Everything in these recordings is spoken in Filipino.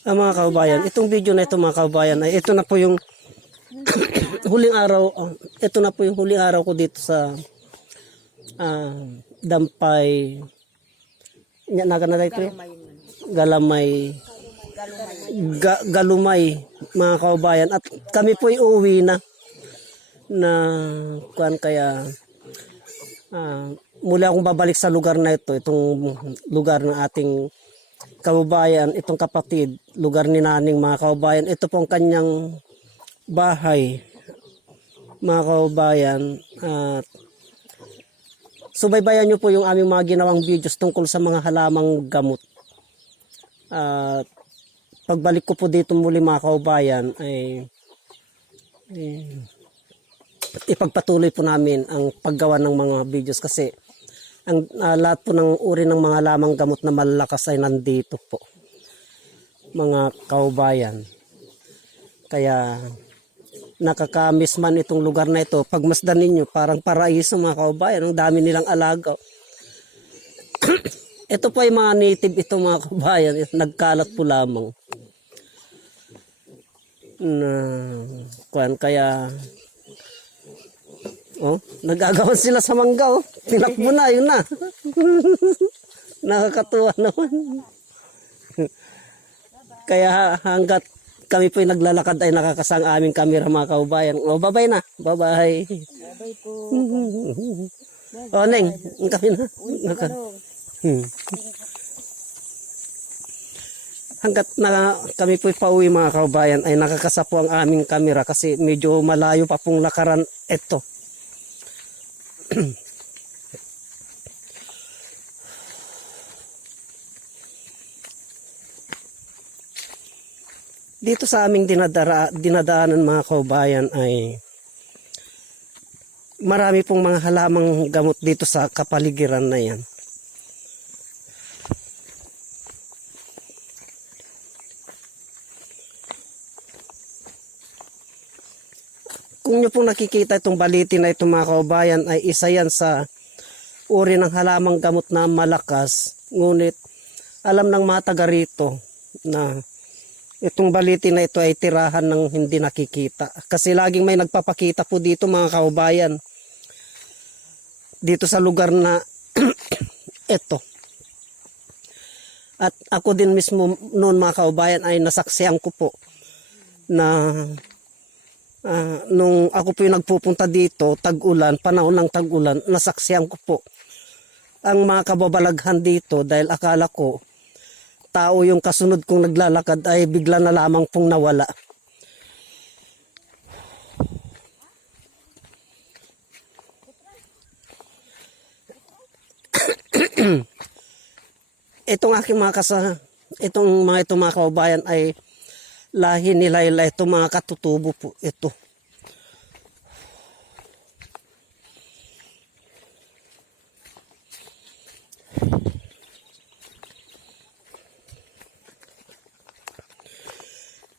Ah, mga kaubayan, itong video na ito mga kaubayan ay ito na po yung huling araw, oh, ito na po yung huling araw ko dito sa ah, Dampay. Naga na dito eh? Galamay. Ga- Galumay mga kaubayan at kami po uuwi na na kuan kaya ah, muli akong babalik sa lugar na ito itong lugar ng ating kababayan, itong kapatid, lugar ni naning mga kababayan. Ito po ang kanyang bahay, mga kababayan. At subaybayan nyo po yung aming mga ginawang videos tungkol sa mga halamang gamot. At pagbalik ko po dito muli mga kababayan ay eh, ipagpatuloy po namin ang paggawa ng mga videos kasi ang ah, lahat po ng uri ng mga lamang gamot na malalakas ay nandito po. Mga kaubayan. Kaya nakakamiss man itong lugar na ito. Pagmasdan ninyo parang paraiso mga kaubayan. Ang dami nilang alaga ito po ay mga native ito mga kaubayan. Nagkalat po lamang. Na kuan kaya Oh, nagagawan sila sa mangga oh. Tinakbo na, yun na. Nakakatuwa naman. Kaya hanggat kami po naglalakad ay nakakasang aming kamera mga kaubayan. Oh, bye-bye na. Bye-bye. Bye po. Oh, Neng, kami na. Naka- Hmm. Hanggat na kami po pauwi mga kaubayan ay nakakasapo ang aming kamera kasi medyo malayo pa pong lakaran ito. dito sa aming dinadara, dinadaanan mga kaubayan ay marami pong mga halamang gamot dito sa kapaligiran na yan. Kung nyo pong nakikita itong baliti na ito mga kaubayan ay isa yan sa uri ng halamang gamot na malakas. Ngunit alam ng mga taga rito na itong baliti na ito ay tirahan ng hindi nakikita. Kasi laging may nagpapakita po dito mga kaubayan. Dito sa lugar na ito. At ako din mismo noon mga kaubayan ay nasaksihan ko po na ah, nung ako po yung nagpupunta dito, tag-ulan, panahon ng tag-ulan, nasaksihan ko po ang mga kababalaghan dito dahil akala ko tao yung kasunod kong naglalakad ay bigla na lamang pong nawala. itong aking mga kasa, itong mga itong mga kaubayan ay lahi nila ila itong mga katutubo po ito.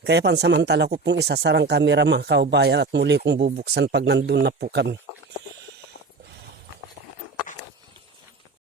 Kaya pansamantala ko pong isasarang kamera mga kaubayan at muli kong bubuksan pag nandun na po kami.